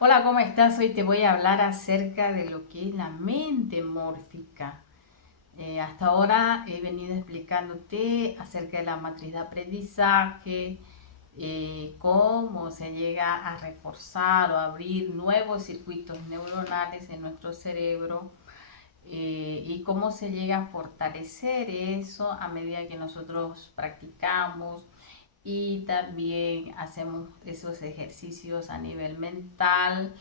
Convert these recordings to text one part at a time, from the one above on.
Hola, ¿cómo estás? Hoy te voy a hablar acerca de lo que es la mente mórfica. Hasta ahora he venido explicándote acerca de la matriz de aprendizaje, cómo se llega a reforzar o abrir nuevos circuitos neuronales en nuestro cerebro, y cómo se llega a fortalecer eso a medida que nosotros practicamos y también hacemos esos ejercicios a nivel mental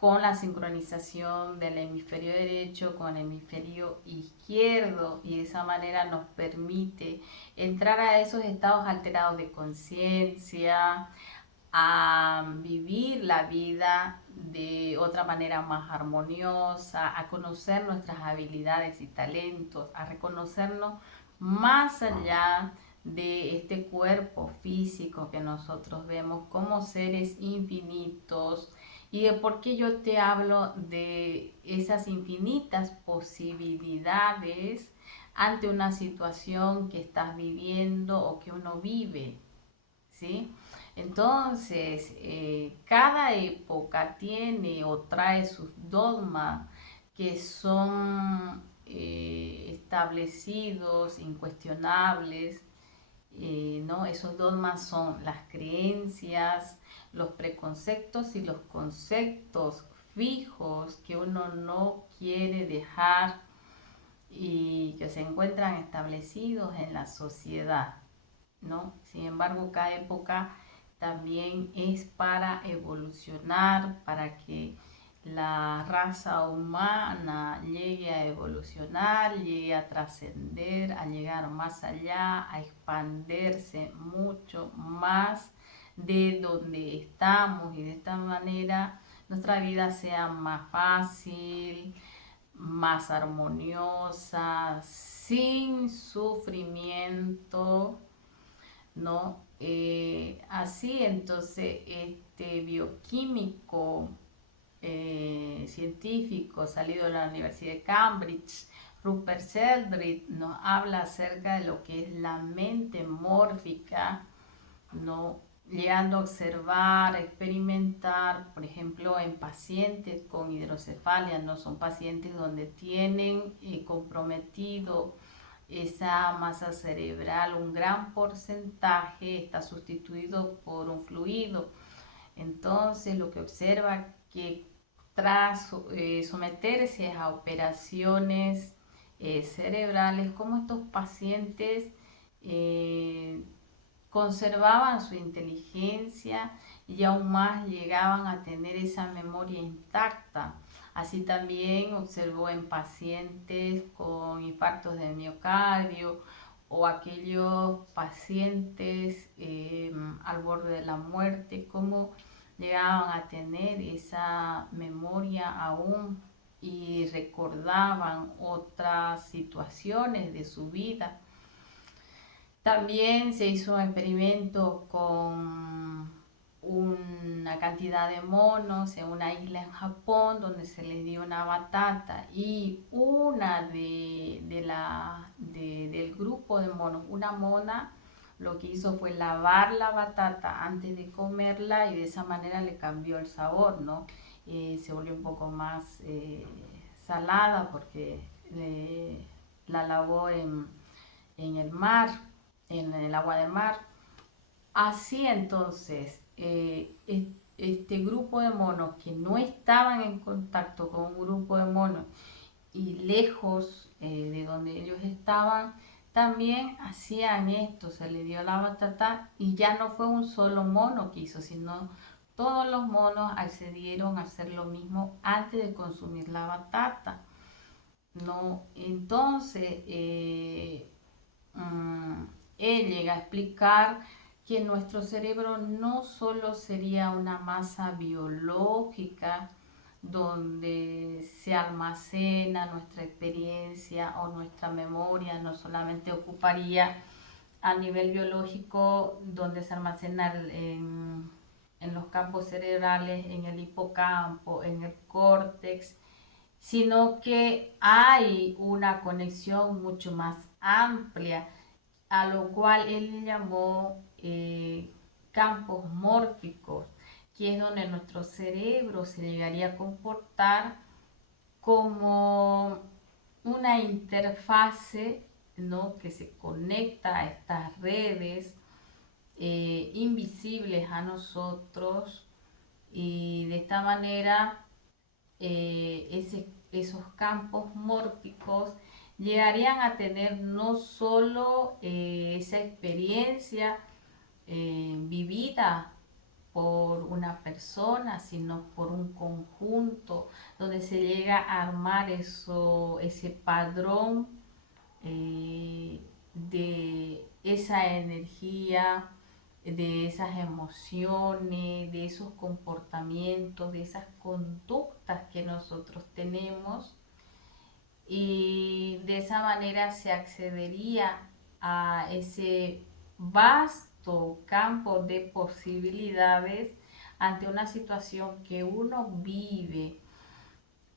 con la sincronización del hemisferio derecho con el hemisferio izquierdo, y de esa manera nos permite entrar a esos estados alterados de conciencia, a vivir la vida de otra manera más armoniosa, a conocer nuestras habilidades y talentos, a reconocernos más allá de este cuerpo físico que nosotros vemos como seres infinitos. Y de por qué yo te hablo de esas infinitas posibilidades ante una situación que estás viviendo o que uno vive, ¿sí? Entonces, cada época tiene o trae sus dogmas que son establecidos, incuestionables, ¿no? Esos dogmas son las creencias, los preconceptos y los conceptos fijos que uno no quiere dejar y que se encuentran establecidos en la sociedad, ¿no? Sin embargo, cada época también es para evolucionar, para que la raza humana llegue a evolucionar, llegue a trascender, a llegar más allá, a expandirse mucho más de donde estamos, y de esta manera nuestra vida sea más fácil, más armoniosa, sin sufrimiento, ¿no? Así entonces este bioquímico, científico salido de la Universidad de Cambridge, Rupert Sheldrake, nos habla acerca de lo que es la mente mórfica, ¿no? Llegando a observar, a experimentar, por ejemplo, en pacientes con hidrocefalia, no son pacientes donde tienen comprometido esa masa cerebral, un gran porcentaje está sustituido por un fluido. Entonces, lo que observa que tras someterse a operaciones cerebrales, como estos pacientes eh, conservaban su inteligencia y aún más llegaban a tener esa memoria intacta. Así también observó en pacientes con infartos de miocardio o aquellos pacientes al borde de la muerte, cómo llegaban a tener esa memoria aún y recordaban otras situaciones de su vida. También se hizo un experimento con una cantidad de monos en una isla en Japón donde se les dio una batata, y una del grupo de monos, una mona, lo que hizo fue lavar la batata antes de comerla, y de esa manera le cambió el sabor, ¿no? Se volvió un poco más salada porque la lavó en el mar, en el agua de mar. Así entonces, este grupo de monos que no estaban en contacto con un grupo de monos y lejos de donde ellos estaban, también hacían esto, se le dio la batata y ya no fue un solo mono que hizo, sino todos los monos accedieron a hacer lo mismo antes de consumir la batata. No, entonces mm, él llega a explicar que nuestro cerebro no solo sería una masa biológica donde se almacena nuestra experiencia o nuestra memoria, no solamente ocuparía a nivel biológico donde se almacena en los campos cerebrales, en el hipocampo, en el córtex, sino que hay una conexión mucho más amplia, a lo cual él llamó campos mórficos, que es donde nuestro cerebro se llegaría a comportar como una interfase, ¿no?, que se conecta a estas redes invisibles a nosotros, y de esta manera esos campos mórficos llegarían a tener no solo esa experiencia vivida por una persona, sino por un conjunto, donde se llega a armar ese padrón de esa energía, de esas emociones, de esos comportamientos, de esas conductas que nosotros tenemos, y de esa manera se accedería a ese vasto campo de posibilidades ante una situación que uno vive.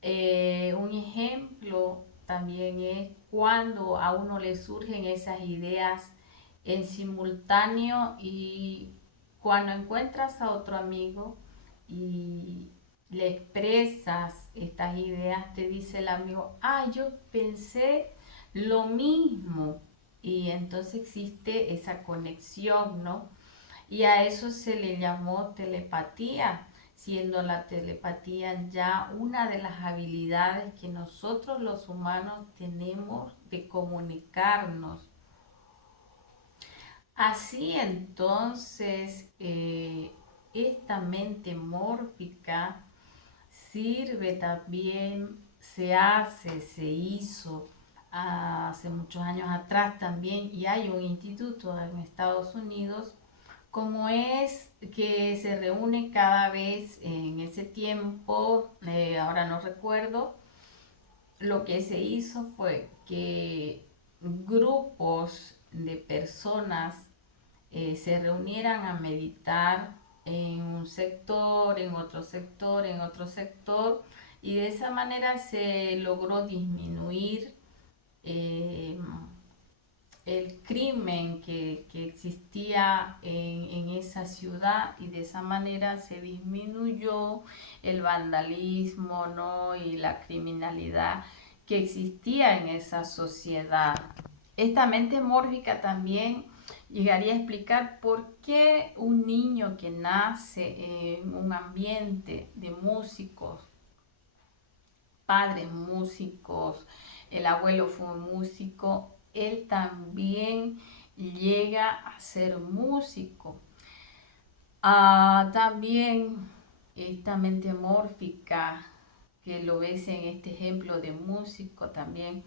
Un ejemplo también es cuando a uno le surgen esas ideas en simultáneo, y cuando encuentras a otro amigo y le expresas estas ideas, te dice el amigo, yo pensé lo mismo, y entonces existe esa conexión, ¿no? Y a eso se le llamó telepatía, siendo la telepatía ya una de las habilidades que nosotros los humanos tenemos de comunicarnos. Así entonces, esta mente mórfica sirve también, se hizo hace muchos años atrás también, y hay un instituto en Estados Unidos, como es que se reúne cada vez en ese tiempo, ahora no recuerdo. Lo que se hizo fue que grupos de personas se reunieran a meditar en un sector, en otro sector, en otro sector, y de esa manera se logró disminuir eh, el crimen que existía en esa ciudad, y de esa manera se disminuyó el vandalismo, ¿no?, y la criminalidad que existía en esa sociedad. Esta mente mórfica también llegaría a explicar por qué un niño que nace en un ambiente de músicos, padres músicos, el abuelo fue un músico, él también llega a ser músico. También esta mente mórfica, que lo ves en este ejemplo de músico, también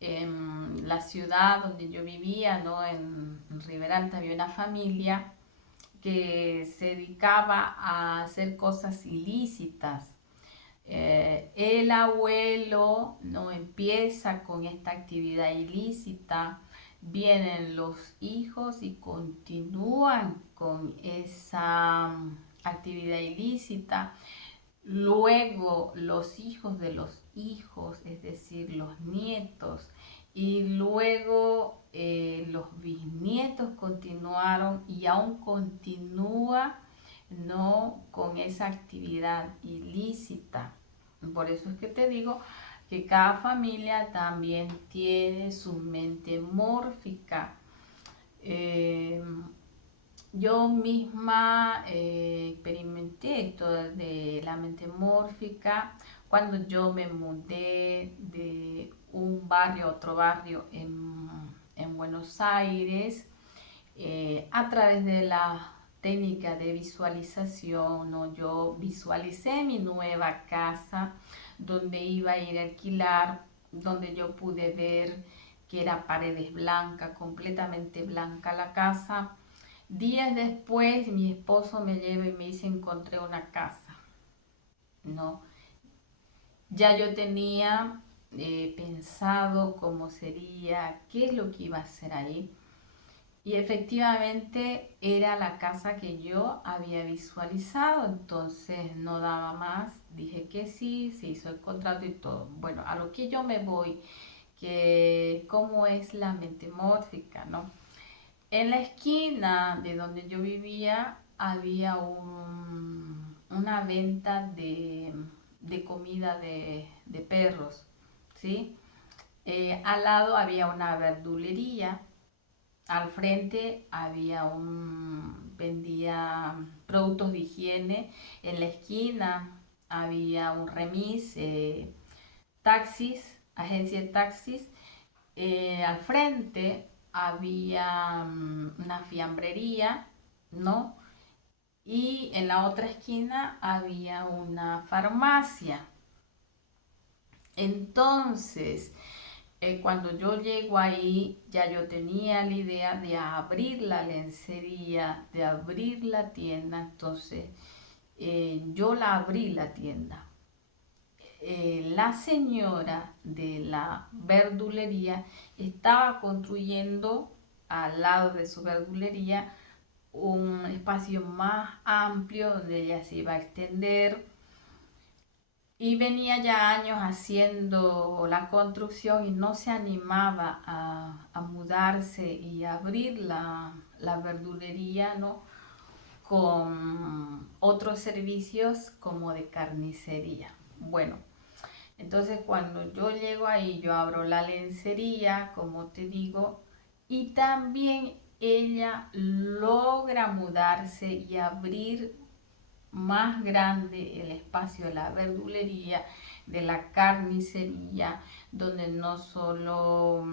en la ciudad donde yo vivía, ¿no?, en Rivera Alta, había una familia que se dedicaba a hacer cosas ilícitas. El abuelo no empieza con esta actividad ilícita, vienen los hijos y continúan con esa actividad ilícita, luego los hijos de los hijos, es decir, los nietos, y luego los bisnietos continuaron, y aún continúa, no, con esa actividad ilícita. Por eso es que te digo que cada familia también tiene su mente mórfica. Yo misma experimenté esto de la mente mórfica cuando yo me mudé de un barrio a otro barrio en Buenos Aires, a través de la técnica de visualización, ¿no? Yo visualicé mi nueva casa donde iba a ir a alquilar, donde yo pude ver que era paredes blancas, completamente blanca la casa. Días después mi esposo me lleva y me dice, encontré una casa, ¿no? Ya yo tenía pensado cómo sería, qué es lo que iba a hacer ahí. Y efectivamente era la casa que yo había visualizado, entonces no daba más, dije que sí, se hizo el contrato y todo. Bueno, a lo que yo me voy, que cómo es la mente mórfica, ¿no? En la esquina de donde yo vivía había una venta de comida de perros, ¿sí? Al lado había una verdulería, al frente vendía productos de higiene, en la esquina había un remis, taxis, agencia de taxis, al frente había una fiambrería, ¿no? Y en la otra esquina había una farmacia. Entonces, cuando yo llego ahí, ya yo tenía la idea de abrir la lencería, de abrir la tienda. Entonces, yo la abrí la tienda. La señora de la verdulería estaba construyendo al lado de su verdulería un espacio más amplio donde ella se iba a extender y venía ya años haciendo la construcción y no se animaba a mudarse y abrir la verdulería, ¿no? Con otros servicios como de carnicería. Bueno, entonces cuando yo llego ahí, yo abro la lencería, como te digo, y también ella logra mudarse y abrir más grande el espacio de la verdulería, de la carnicería, donde no solo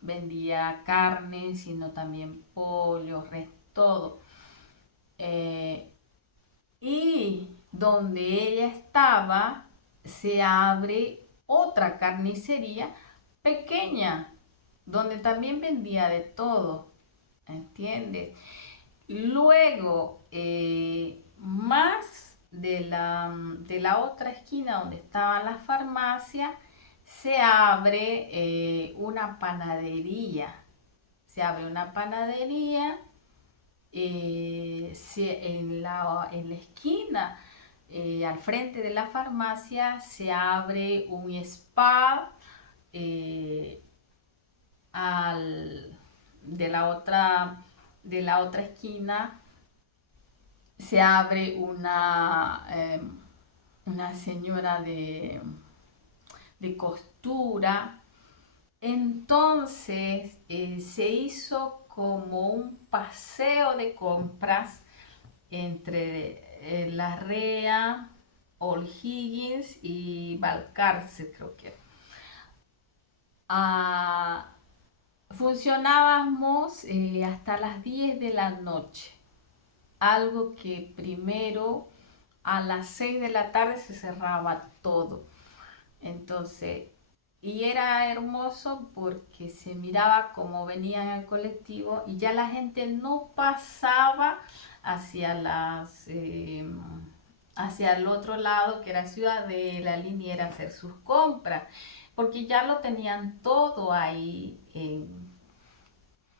vendía carne, sino también pollo, res, todo. Eh, y donde ella estaba, se abre otra carnicería pequeña, donde también vendía de todo, ¿entiendes? Luego, más de la otra esquina donde estaba la farmacia, se abre una panadería. Se abre una panadería en la esquina, al frente de la farmacia, se abre un spa. eh, al, de la otra esquina se abre una señora de costura. Entonces se hizo como un paseo de compras entre La Rea, O'Higgins y Balcarce, creo que. Ah, funcionábamos hasta las 10 de la noche, algo que primero a las 6 de la tarde se cerraba todo. Entonces, y era hermoso porque se miraba cómo venían el colectivo y ya la gente no pasaba hacia hacia el otro lado, que era Ciudadela, Liniers, a hacer sus compras, porque ya lo tenían todo ahí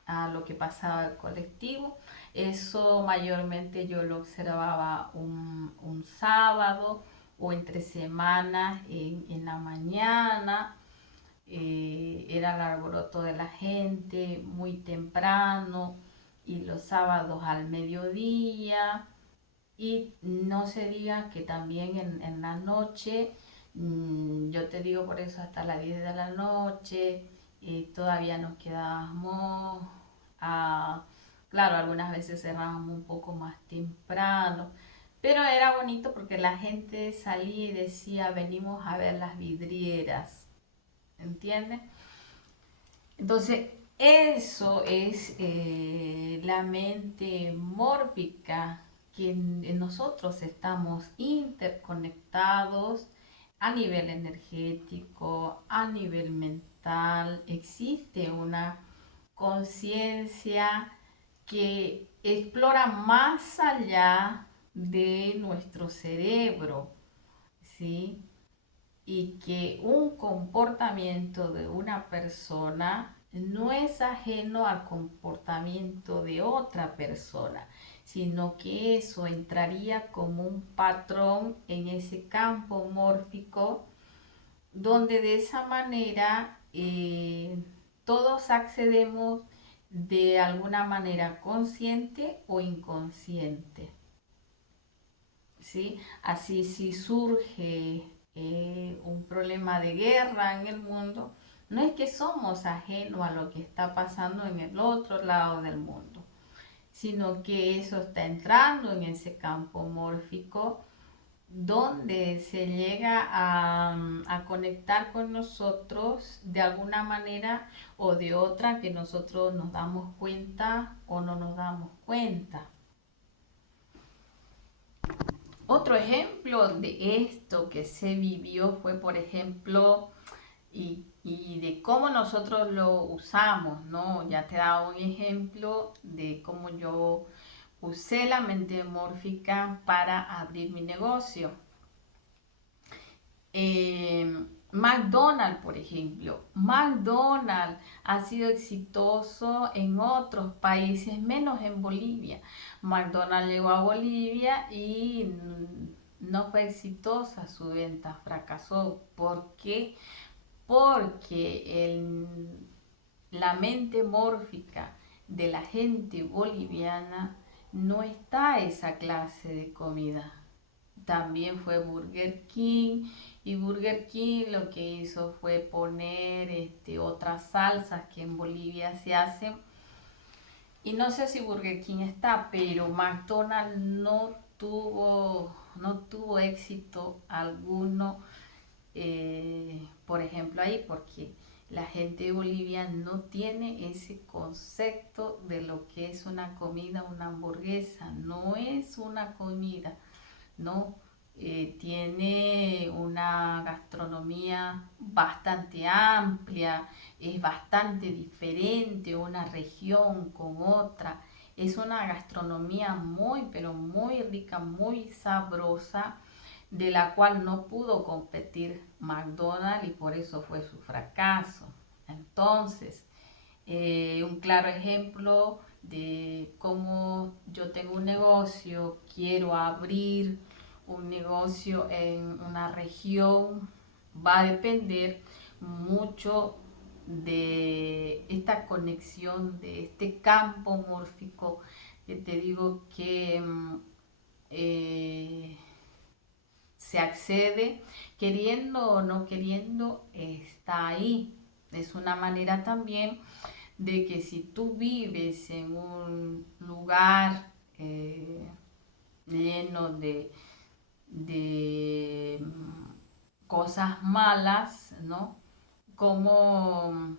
a lo que pasaba el colectivo. Eso mayormente yo lo observaba un sábado o entre semanas en la mañana. Era el alboroto de la gente muy temprano y los sábados al mediodía. Y no se diga que también en la noche, yo te digo por eso hasta las 10 de la noche, todavía nos quedábamos, claro, algunas veces cerrábamos un poco más temprano, pero era bonito porque la gente salía y decía, venimos a ver las vidrieras, ¿entiendes? Entonces, eso es la mente mórfica que en nosotros estamos interconectados a nivel energético, a nivel mental. Existe una conciencia que explora más allá de nuestro cerebro, ¿sí? Y que un comportamiento de una persona no es ajeno al comportamiento de otra persona, sino que eso entraría como un patrón en ese campo mórfico, donde de esa manera todos accedemos de alguna manera consciente o inconsciente. ¿sí? Así si surge un problema de guerra en el mundo, no es que somos ajenos a lo que está pasando en el otro lado del mundo, sino que eso está entrando en ese campo mórfico donde se llega a conectar con nosotros de alguna manera o de otra que nosotros nos damos cuenta o no nos damos cuenta. Otro ejemplo de esto que se vivió fue, por ejemplo, y de cómo nosotros lo usamos, ¿no? Ya te he dado un ejemplo de cómo yo usé la mente mórfica para abrir mi negocio. McDonald's, por ejemplo. McDonald's ha sido exitoso en otros países, menos en Bolivia. McDonald's llegó a Bolivia y no fue exitosa su venta, fracasó. ¿Por qué? Porque la mente mórfica de la gente boliviana no está esa clase de comida. También fue Burger King y Burger King lo que hizo fue poner otras salsas que en Bolivia se hacen y no sé si Burger King está, pero McDonald's no tuvo éxito alguno, por ejemplo ahí, porque la gente de Bolivia no tiene ese concepto de lo que es una comida, una hamburguesa, no es una comida, ¿no? Tiene una gastronomía bastante amplia, es bastante diferente una región con otra. Es una gastronomía muy, pero muy rica, muy sabrosa, de la cual no pudo competir McDonald's y por eso fue su fracaso. Entonces, un claro ejemplo de cómo yo tengo un negocio, quiero abrir un negocio en una región, va a depender mucho de esta conexión, de este campo mórfico que te digo que eh, se accede, queriendo o no queriendo, está ahí. Es una manera también de que si tú vives en un lugar lleno de cosas malas, ¿no? Cómo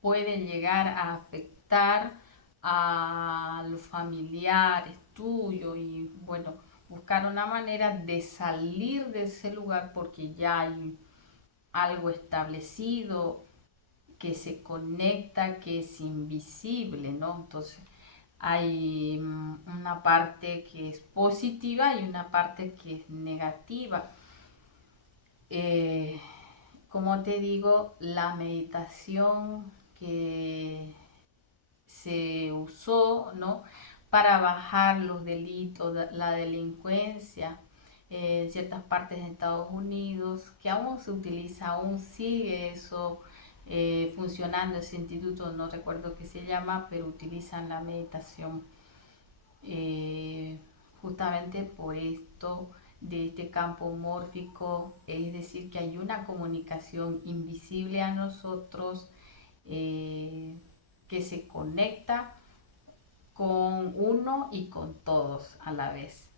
pueden llegar a afectar a los familiares tuyos y bueno, buscar una manera de salir de ese lugar porque ya hay algo establecido que se conecta, que es invisible, ¿no? Entonces hay una parte que es positiva y una parte que es negativa. Eh, como te digo, la meditación que se usó, ¿no? Para bajar los delitos, la delincuencia en ciertas partes de Estados Unidos, que aún se utiliza, aún sigue eso funcionando, ese instituto, no recuerdo qué se llama, pero utilizan la meditación eh, justamente por esto de este campo mórfico, es decir, que hay una comunicación invisible a nosotros que se conecta con uno y con todos a la vez.